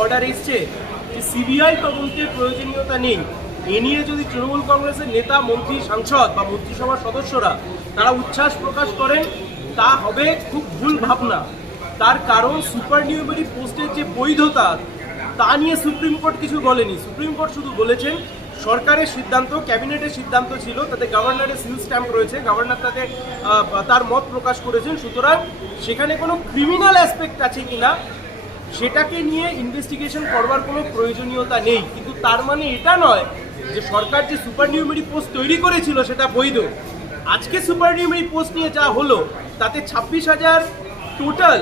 Order এসছে, যে CBI তদন্তের প্রয়োজনীয়তা নেই। এ নিয়ে যদি তৃণমূল কংগ্রেসের নেতা, মন্ত্রী, সাংসদ বা মন্ত্রিসভার সদস্যরা তারা উচ্ছ্বাস প্রকাশ করেন, তা হবে খুব ভুল ভাবনা। তার কারণ সুপার নিউমেরি পোস্টের যে বৈধতা, তা নিয়ে সুপ্রিম কোর্ট কিছু বলেনি। সুপ্রিম কোর্ট শুধু বলেছেন, সরকারের সিদ্ধান্ত, ক্যাবিনেটের সিদ্ধান্ত ছিল, তাতে গভর্নরের সিল স্ট্যাম্প রয়েছে, গভর্নর তাতে তার মত প্রকাশ করেছেন, সুতরাং সেখানে কোনো ক্রিমিনাল অ্যাসপেক্ট আছে কিনা সেটাকে নিয়ে ইনভেস্টিগেশন করবার কোনো প্রয়োজনীয়তা নেই। কিন্তু তার মানে এটা নয় যে সরকার যে সুপার নিউমেরি পোস্ট তৈরি করেছিল সেটা বৈধ। আজকে সুপার নিউমেরি পোস্ট নিয়ে যা হলো, তাতে ছাব্বিশ হাজার টোটাল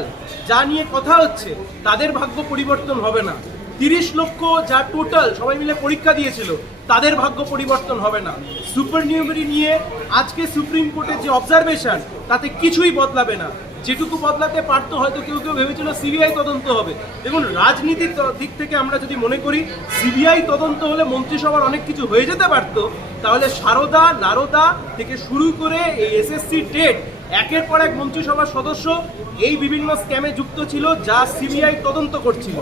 যা নিয়ে কথা হচ্ছে, তাদের ভাগ্য পরিবর্তন হবে না। তিরিশ লক্ষ যা টোটাল সবাই মিলে পরীক্ষা দিয়েছিল, তাদের ভাগ্য পরিবর্তন হবে না। সুপার নিউমেরি নিয়ে আজকে সুপ্রিম কোর্টের যে অবজারভেশন তাতে কিছুই বদলাবে না। যেটুকু বদলাতে পারতো হয়তো কেউ কেউ ভেবেছিল সিবিআই তদন্ত হবে। দেখুন, রাজনীতির দিক থেকে আমরা যদি মনে করি, সিবিআই তদন্ত হলে মন্ত্রিসভার অনেক কিছু হয়ে যেতে পারতো। তাহলে সারদা, নারদা থেকে শুরু করে এই এসএসসি ডেট একের পর এক মন্ত্রিসভার সদস্য এই বিভিন্ন স্ক্যামে যুক্ত ছিল যা সিবিআই তদন্ত করছিল।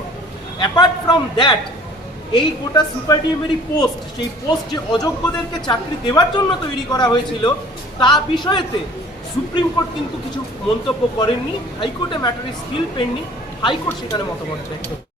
অ্যাপার্ট ফ্রম দ্যাট এই গোটা সুপারডিউমারি পোস্ট সেই পোস্ট যে অযোগ্যদেরকে চাকরি দেওয়ার জন্য তৈরি করা হয়েছিল, তা বিষয়েতে সুপ্রিম কোর্ট কিন্তু কিছু মন্তব্য করেননি হাইকোর্টে ম্যাটার স্টিল পেননি হাইকোর্ট সেখানে মতামত চাইছে